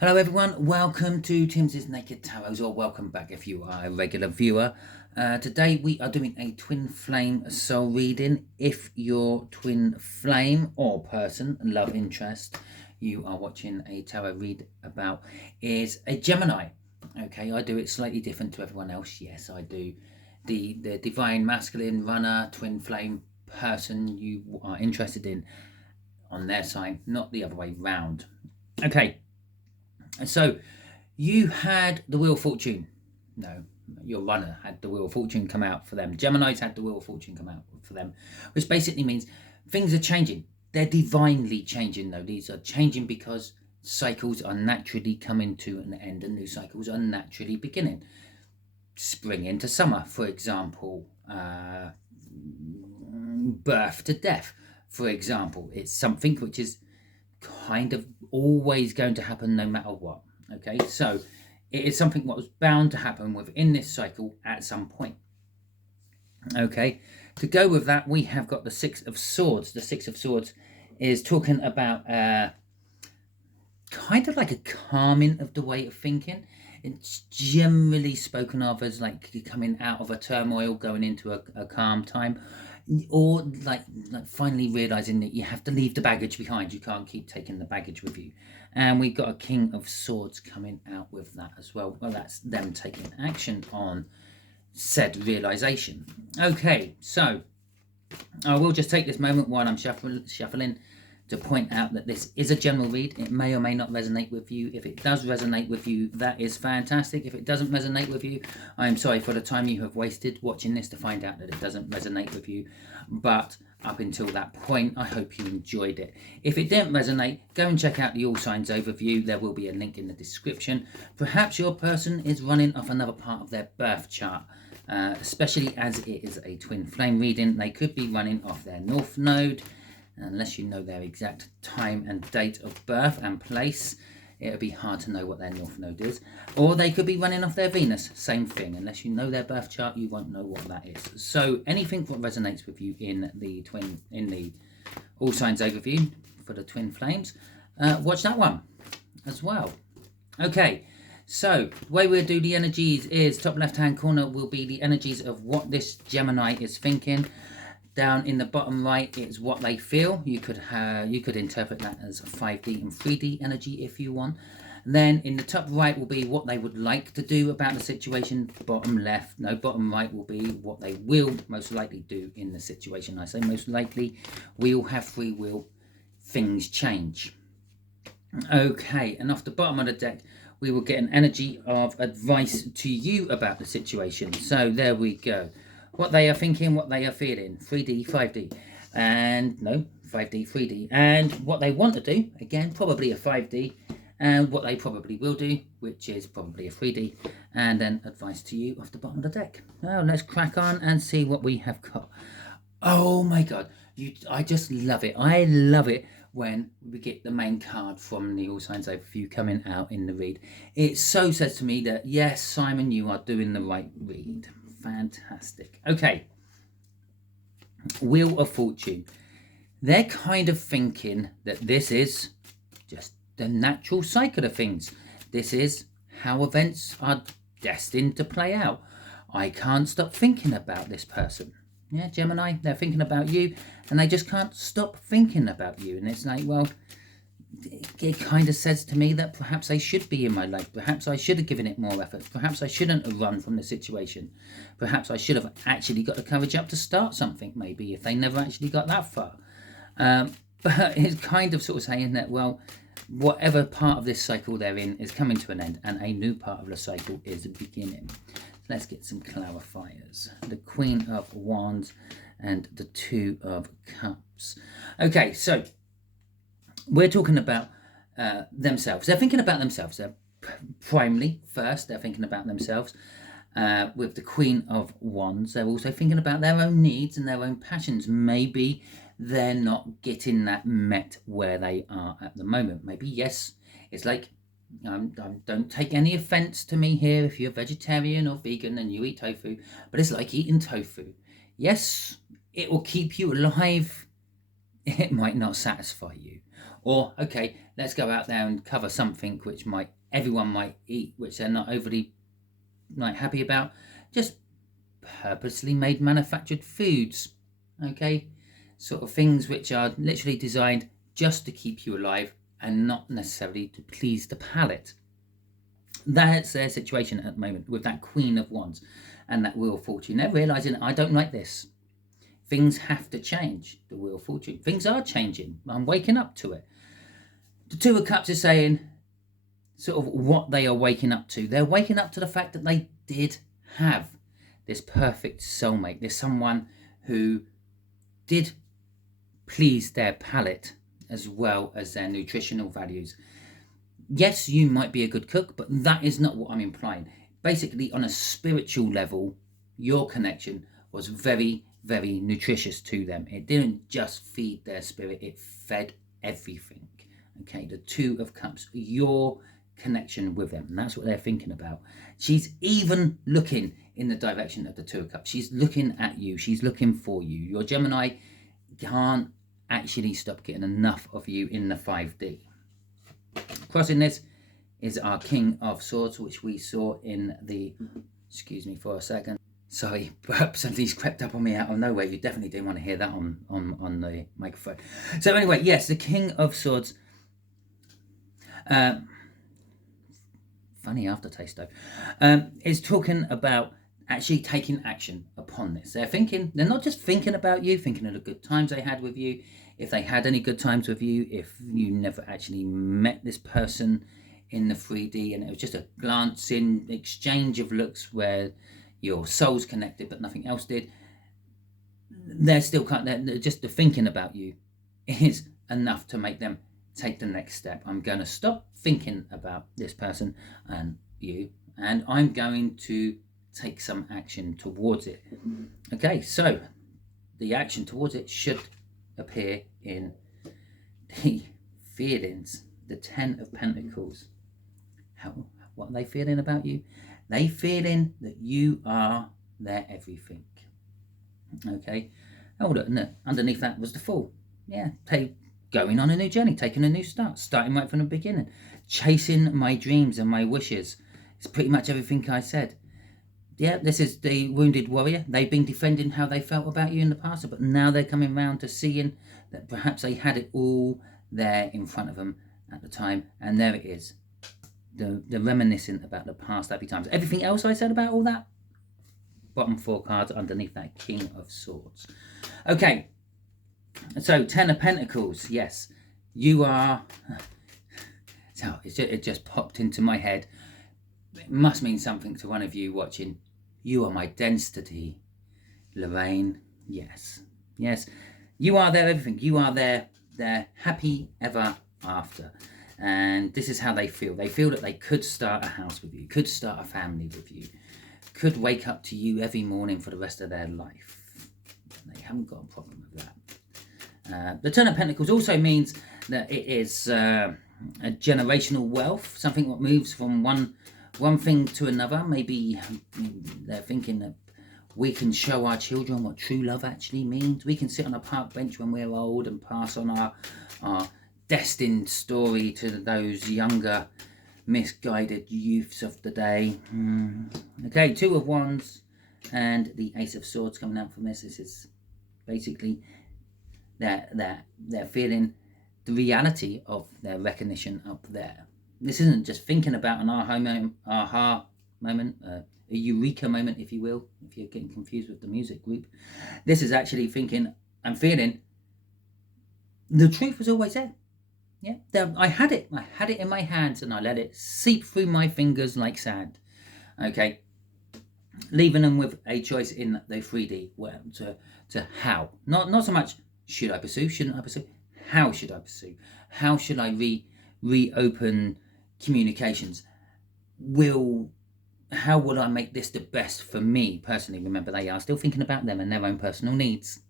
Hello everyone, welcome to Timsy Naked Tarot, or welcome back if you are a regular viewer. Today we are doing a twin flame soul reading. If your twin flame or person, love interest, you are watching a tarot read about is a Gemini. Okay, I do it slightly different to everyone else. Yes, I do the divine masculine runner twin flame person you are interested in on their sign, not the other way round. Okay. So you had the Wheel of Fortune. No, your runner had the Wheel of Fortune come out for them. Gemini's had the Wheel of Fortune come out for them, which basically means things are changing. They're divinely changing, though. These are changing because cycles are naturally coming to an end and new cycles are naturally beginning. Spring into summer, for example. Birth to death, for example. It's something which is kind of always going to happen no matter what. Okay, so it is something what was bound to happen within this cycle at some point. Okay, to go with that, we have got the Six of Swords. The Six of Swords is talking about kind of like a calming of the way of thinking. It's generally spoken of as like coming out of a turmoil, going into a calm time, or like finally realizing that you have to leave the baggage behind. You can't keep taking the baggage with you. And we've got a King of Swords coming out with that as well. Well, that's them taking action on said realization. Okay, so I will just take this moment while I'm shuffling to point out that this is a general read. It may or may not resonate with you. If it does resonate with you, that is fantastic. If it doesn't resonate with you, I'm sorry for the time you have wasted watching this to find out that it doesn't resonate with you. But up until that point, I hope you enjoyed it. If it didn't resonate, go and check out the All Signs overview. There will be a link in the description. Perhaps your person is running off another part of their birth chart. Especially as it is a twin flame reading, they could be running off their North Node. Unless you know their exact time and date of birth and place, it would be hard to know what their North Node is. Or they could be running off their Venus, same thing. Unless you know their birth chart, you won't know what that is. So anything that resonates with you in the All Signs overview for the twin flames, watch that one as well. Okay. So, the way we'll do the energies is top left-hand corner will be the energies of what this Gemini is thinking. Down in the bottom right, it's what they feel. You could interpret that as 5D and 3D energy if you want. And then in the top right will be what they would like to do about the situation. Bottom right will be what they will most likely do in the situation. I say most likely. We all have free will. Things change. Okay, and off the bottom of the deck, we will get an energy of advice to you about the situation. So there we go. What they are thinking, what they are feeling. 3D, 5D. And no, 5D, 3D. And what they want to do, again, probably a 5D. And what they probably will do, which is probably a 3D. And then advice to you off the bottom of the deck. Now let's crack on and see what we have got. Oh my God. I just love it. I love it when we get the main card from the All Signs overview coming out in the read. It so says to me that, yes, Simon, you are doing the right read. Fantastic. Okay. Wheel of Fortune. They're kind of thinking that this is just the natural cycle of things. This is how events are destined to play out. I can't stop thinking about this person. Yeah, Gemini, they're thinking about you and they just can't stop thinking about you. And it's like, well, it kind of says to me that perhaps I should be in my life. Perhaps I should have given it more effort. Perhaps I shouldn't have run from the situation. Perhaps I should have actually got the courage up to start something, maybe, if they never actually got that far. But it's kind of sort of saying that, well, whatever part of this cycle they're in is coming to an end and a new part of the cycle is beginning. Let's get some clarifiers. The Queen of Wands and the Two of Cups. Okay, so we're talking about themselves. They're thinking about themselves. They're primarily, first, they're thinking about themselves. With the Queen of Wands, they're also thinking about their own needs and their own passions. Maybe they're not getting that met where they are at the moment. Maybe, yes, it's like, don't take any offense to me here if you're vegetarian or vegan and you eat tofu, but it's like eating tofu. Yes, it will keep you alive. It might not satisfy you. Or, okay, let's go out there and cover something which everyone might eat, which they're not overly happy about. Just purposely made manufactured foods, okay? Sort of things which are literally designed just to keep you alive and not necessarily to please the palate. That's their situation at the moment with that Queen of Wands and that Wheel of Fortune. They're realizing, I don't like this. Things have to change. The Wheel of Fortune. Things are changing. I'm waking up to it. The Two of Cups is saying sort of what they are waking up to. They're waking up to the fact that they did have this perfect soulmate. There's someone who did please their palate as well as their nutritional values. Yes, you might be a good cook, but that is not what I'm implying. Basically, on a spiritual level, your connection was very, very nutritious to them. It didn't just feed their spirit, it fed everything. Okay, the Two of Cups, your connection with them, and that's what they're thinking about. She's even looking in the direction of the Two of Cups. She's looking at you. She's looking for you. Your Gemini can't actually stop getting enough of you in the 5D. Crossing this is our King of Swords, which we saw in the... Excuse me for a second. Sorry, perhaps something's crept up on me out of nowhere. You definitely didn't want to hear that on the microphone. So anyway, yes, the King of Swords... funny aftertaste though, is talking about actually taking action upon this. They're not just thinking about you, thinking of the good times they had with you, if they had any good times with you, if you never actually met this person in the 3D and it was just a glancing exchange of looks where your souls connected but nothing else did. They're just the thinking about you is enough to make them take the next step. I'm going to stop thinking about this person and you, and I'm going to take some action towards it. Okay, so the action towards it should appear in the feelings, the 10 of Pentacles. What are they feeling about you? They feeling that you are their everything. Okay, oh look, no, underneath that was the Fool. Yeah, going on a new journey, taking a new start, starting right from the beginning, chasing my dreams and my wishes. It's pretty much everything I said. Yeah, this is the Wounded Warrior. They've been defending how they felt about you in the past, but now they're coming round to seeing that perhaps they had it all there in front of them at the time, and there it is. The reminiscing about the past happy times. Everything else I said about all that, bottom 4 cards underneath that King of Swords. Okay, so 10 of Pentacles. Yes, you are... So it just popped into my head. It must mean something to one of you watching. You are my density, Lorraine. Yes, yes, you are their everything. You are their happy ever after. And this is how they feel. They feel that they could start a house with you, could start a family with you, could wake up to you every morning for the rest of their life. They haven't got a problem with that. The 10 of Pentacles also means that it is a generational wealth, something that moves from one thing to another. Maybe they're thinking that we can show our children what true love actually means. We can sit on a park bench when we're old and pass on our destined story to those younger misguided youths of the day. Okay, 2 of Wands and the Ace of Swords coming out from this. This is basically they're feeling the reality of their recognition up there. This isn't just thinking about an aha moment, a eureka moment, if you will, if you're getting confused with the music group. This is actually thinking and feeling the truth was always there. Yeah, I had it in my hands and I let it seep through my fingers like sand. Okay, leaving them with a choice in the 3D to how. Not so much should I pursue, shouldn't I pursue, how should I pursue? How should I reopen communications? How will I make this the best for me personally? Remember, they are still thinking about them and their own personal needs.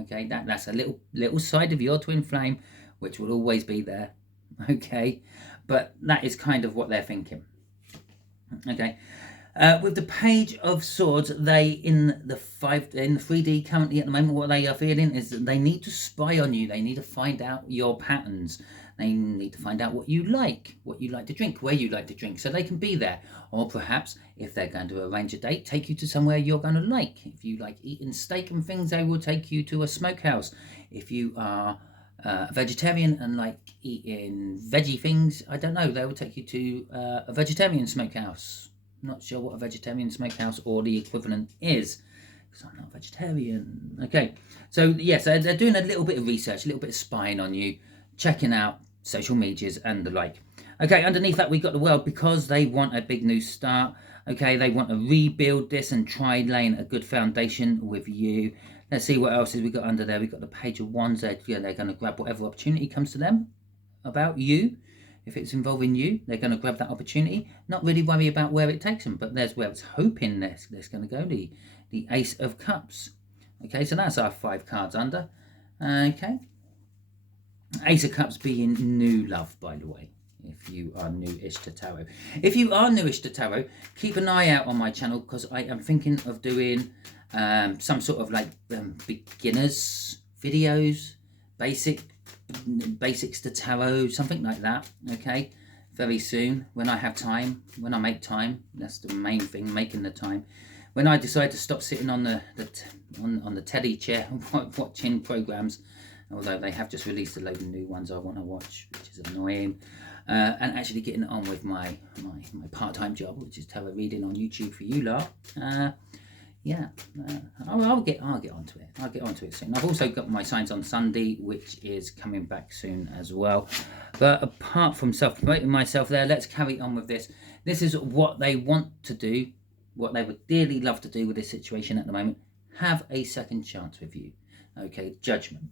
Okay, that's a little side of your twin flame which will always be there. Okay, but that is kind of what they're thinking. Okay, With the Page of Swords, they in the 3D currently at the moment, what they are feeling is that they need to spy on you. They need to find out your patterns. They need to find out what you like to drink, where you like to drink, so they can be there. Or perhaps, if they're going to arrange a date, take you to somewhere you're going to like. If you like eating steak and things, they will take you to a smokehouse. If you are a vegetarian and like eating veggie things, I don't know, they will take you to a vegetarian smokehouse. Not sure what a vegetarian smokehouse or the equivalent is, because I'm not a vegetarian. Okay, so yes, they're doing a little bit of research, a little bit of spying on you, checking out social medias and the like. Okay, underneath that we got the World, because they want a big new start. Okay, they want to rebuild this and try laying a good foundation with you. Let's see what else we got under there. We've got the Page of Wands. They're going to grab whatever opportunity comes to them about you. If it's involving you, they're going to grab that opportunity. Not really worry about where it takes them, but there's where it's hoping there's going to go. The Ace of Cups. Okay, so that's our 5 cards under. Okay. Ace of Cups being new love, by the way, if you are newish to tarot. If you are newish to tarot, keep an eye out on my channel, because I am thinking of doing some sort of like beginners videos, basics to tarot, something like that. Okay, very soon, when I have time, when I make time. That's the main thing, making the time. When I decide to stop sitting on the teddy chair watching programs, although they have just released a load of new ones I want to watch, which is annoying, and actually getting on with my part-time job, which is tarot reading on YouTube for you lot. Yeah, I'll get onto it. I'll get onto it soon. I've also got my Signs on Sunday, which is coming back soon as well. But apart from self-promoting myself there, let's carry on with this. This is what they want to do, what they would dearly love to do with this situation at the moment. Have a second chance with you. Okay, Judgment.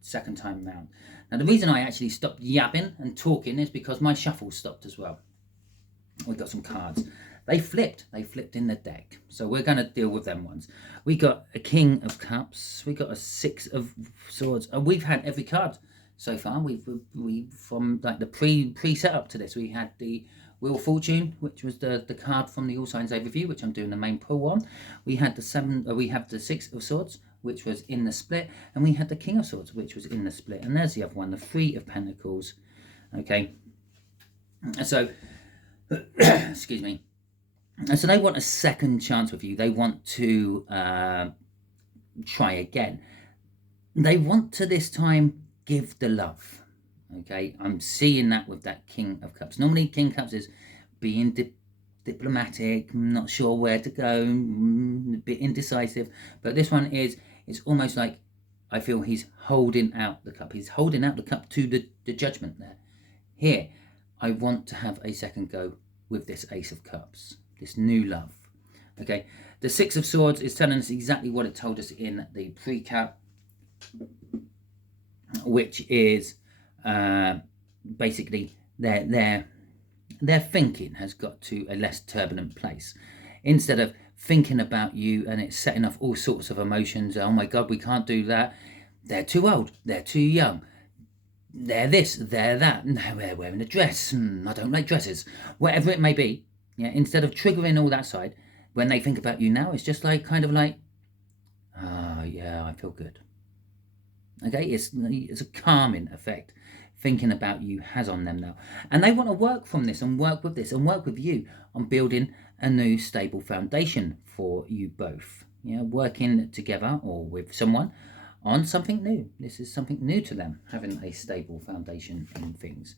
Second time round. Now, the reason I actually stopped yapping and talking is because my shuffle stopped as well. We've got some cards. They flipped in the deck, so we're going to deal with them ones. We got a King of Cups, we got a 6 of Swords, and we've had every card so far. We from like the pre-setup to this, we had the Wheel of Fortune, which was the card from the All Signs Overview, which I'm doing the main pull on. We had the 6 of Swords, which was in the split, and we had the King of Swords, which was in the split, and there's the other one, the 3 of Pentacles. Okay, so excuse me. And so they want a second chance with you. They want to try again. They want to this time give the love. Okay, I'm seeing that with that King of Cups. Normally King of Cups is being diplomatic, not sure where to go, a bit indecisive. But this one is, it's almost like I feel he's holding out the cup. He's holding out the cup to the Judgment there. Here, I want to have a second go with this Ace of Cups. This new love. Okay, the 6 of Swords is telling us exactly what it told us in the pre-cap, which is basically their thinking has got to a less turbulent place. Instead of thinking about you and it's setting off all sorts of emotions, oh my God, we can't do that, they're too old, they're too young, they're this, they're that, no, they're wearing a dress, I don't like dresses, whatever it may be. Yeah, instead of triggering all that side, when they think about you now, it's just like kind of like, oh yeah, I feel good. Okay, it's a calming effect thinking about you has on them now. And they want to work from this and work with this and work with you on building a new stable foundation for you both. Yeah, working together or with someone on something new. This is something new to them, having a stable foundation in things.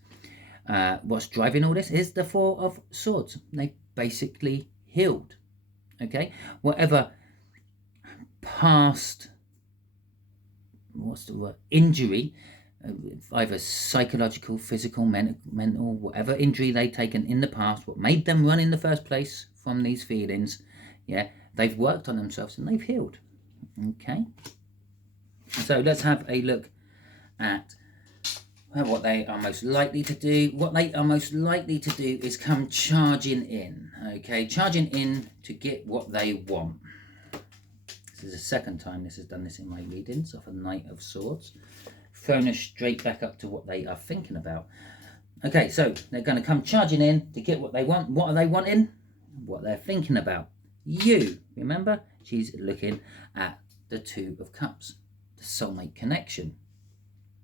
What's driving all this is the 4 of Swords. They basically healed. Okay, whatever past, what's the word, injury, either psychological, physical, mental, whatever injury they've taken in the past, what made them run in the first place from these feelings, yeah, they've worked on themselves and they've healed. Okay, so let's have a look at what they are most likely to do. What they are most likely to do is come charging in. Okay, charging in to get what they want. This is the second time this has done this in my readings, off a Knight of Swords. Thrown us straight back up to what they are thinking about. Okay, so they're going to come charging in to get what they want. What are they wanting? what they're thinking about. You, remember, she's looking at the Two of Cups, the soulmate connection.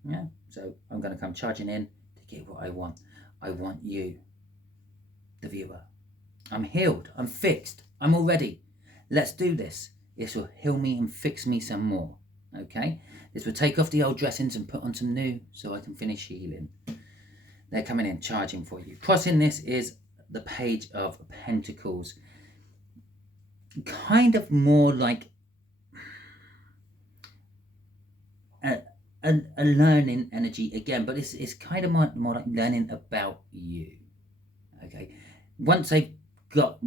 Yeah, so I'm going to come charging in to get what I want. I want you, the viewer. I'm healed. I'm fixed. I'm all ready. Let's do this. This will heal me and fix me some more. Okay? This will take off the old dressings and put on some new so I can finish healing. They're coming in, charging for you. Crossing this is the Page of Pentacles. Kind of more like a learning energy again, but it's kind of more like learning about you. Okay? Once they've got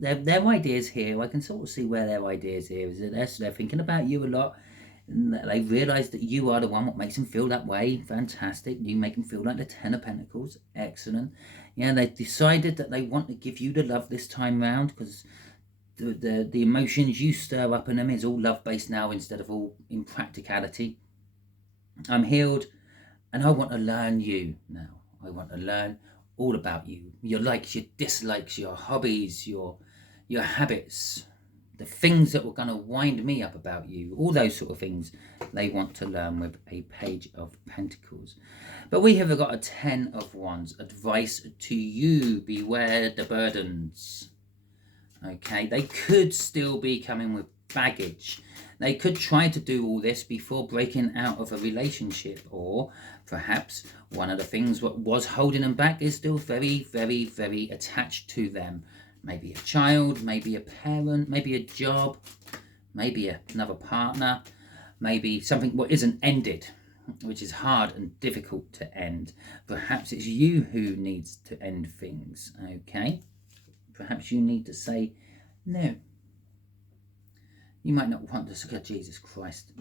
their ideas here, I can sort of see where their ideas here is. They're thinking about you a lot. They realise that you are the one what makes them feel that way. Fantastic. You make them feel like the Ten of Pentacles. Excellent. Yeah, they've decided that they want to give you the love this time round, because the emotions you stir up in them is all love-based now instead of all in practicality. I'm healed, and I want to learn you now. I want to learn all about you. Your likes, your dislikes, your hobbies, your habits, the things that were going to wind me up about you, all those sort of things they want to learn with a Page of Pentacles. But we have got a Ten of Wands. Advice to you: beware the burdens. Okay, they could still be coming with baggage. They could try to do all this before breaking out of a relationship, or perhaps one of the things what was holding them back is still very, very, very attached to them. Maybe a child, maybe a parent, maybe a job, maybe another partner, maybe something what isn't ended, which is hard and difficult to end. Perhaps it's you who needs to end things, okay? Perhaps you need to say no. You might not want to say, Jesus Christ.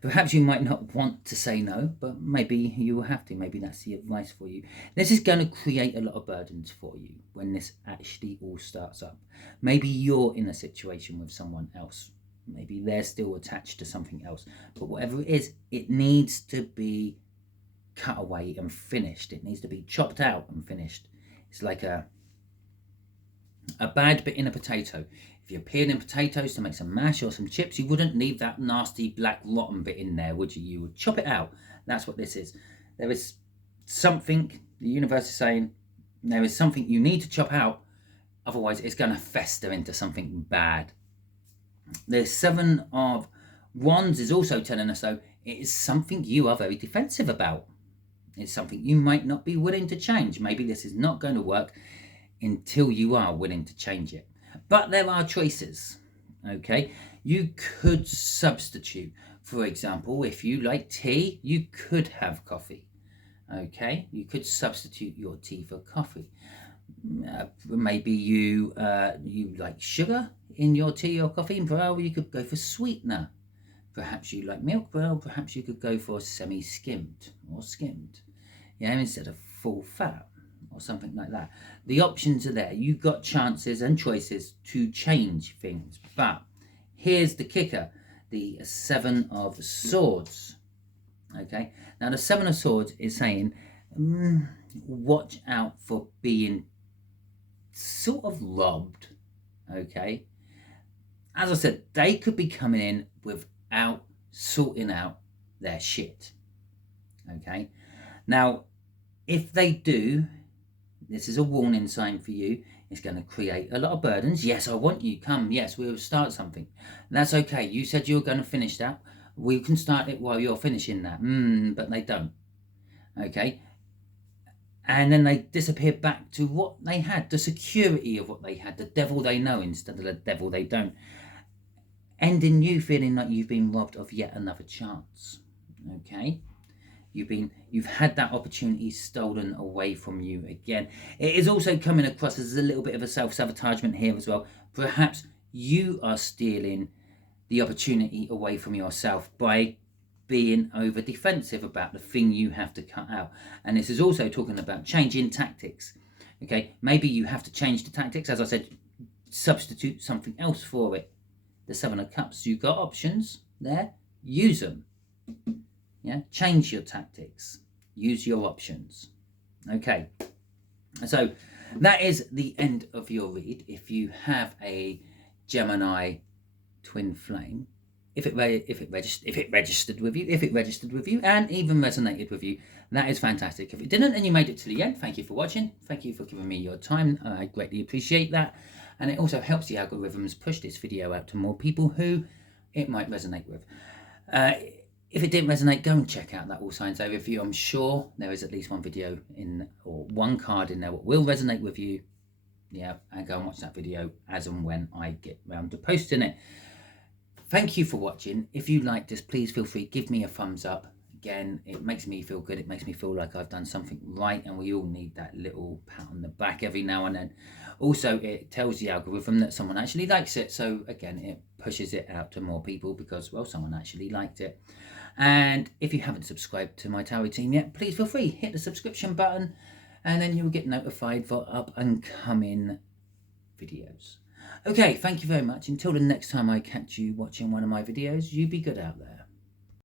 Perhaps you might not want to say no, but maybe you will have to. Maybe that's the advice for you. This is going to create a lot of burdens for you when this actually all starts up. Maybe you're in a situation with someone else. Maybe they're still attached to something else. But whatever it is, it needs to be cut away and finished. It needs to be chopped out and finished. It's like a bad bit in a potato. If you're peeling potatoes to make some mash or some chips, you wouldn't leave that nasty black rotten bit in there, would you? You would chop it out. That's what this is. There is something, the universe is saying, there is something you need to chop out, otherwise it's going to fester into something bad. The Seven of Wands is also telling us, though, it is something you are very defensive about. It's something you might not be willing to change. Maybe this is not going to work until you are willing to change it. But there are choices, okay? You could substitute. For example, if you like tea, you could have coffee, okay? You could substitute your tea for coffee. Maybe you like sugar in your tea or coffee. Well, you could go for sweetener. Perhaps you like milk. Well, perhaps you could go for semi-skimmed or skimmed, yeah, instead of full fat, or something like that. The options are there. You've got chances and choices to change things. But here's the kicker, the Seven of Swords. Okay, now the Seven of Swords is saying, watch out for being sort of robbed. Okay, as I said, they could be coming in without sorting out their shit. Okay, now if they do, this is a warning sign for you. It's going to create a lot of burdens. Yes, I want you. Come. Yes, we'll start something. That's okay. You said you were going to finish that. We can start it while you're finishing that. But they don't. Okay. And then they disappear back to what they had, the security of what they had, the devil they know instead of the devil they don't. Ending you feeling like you've been robbed of yet another chance. Okay. You've had that opportunity stolen away from you again. It is also coming across as a little bit of a self-sabotagement here as well. Perhaps you are stealing the opportunity away from yourself by being over defensive about the thing you have to cut out. And this is also talking about changing tactics. Okay, maybe you have to change the tactics. As I said, substitute something else for it. The Seven of Cups, you've got options there. Use them. Yeah, change your tactics. Use your options. Okay, so That is the end of your read. If you have a Gemini twin flame, if it registered with you, and even resonated with you, that is fantastic. If it didn't and you made it to the end, thank you for watching. Thank you for giving me your time. I greatly appreciate that, and it also helps the algorithms push this video out to more people who it might resonate with. If it didn't resonate, go and check out that All Signs overview. I'm sure there is at least one video in, or one card in there that will resonate with you. Yeah, and go and watch that video as and when I get round to posting it. Thank you for watching. If you like this, please feel free, give me a thumbs up. Again, it makes me feel good. It makes me feel like I've done something right, and we all need that little pat on the back every now and then. Also, it tells the algorithm that someone actually likes it. So again, it pushes it out to more people because, well, someone actually liked it. And if you haven't subscribed to my tarot team yet, please feel free, hit the subscription button, and then you'll get notified for up and coming videos. Okay, thank you very much. Until the next time I catch you watching one of my videos, you be good out there.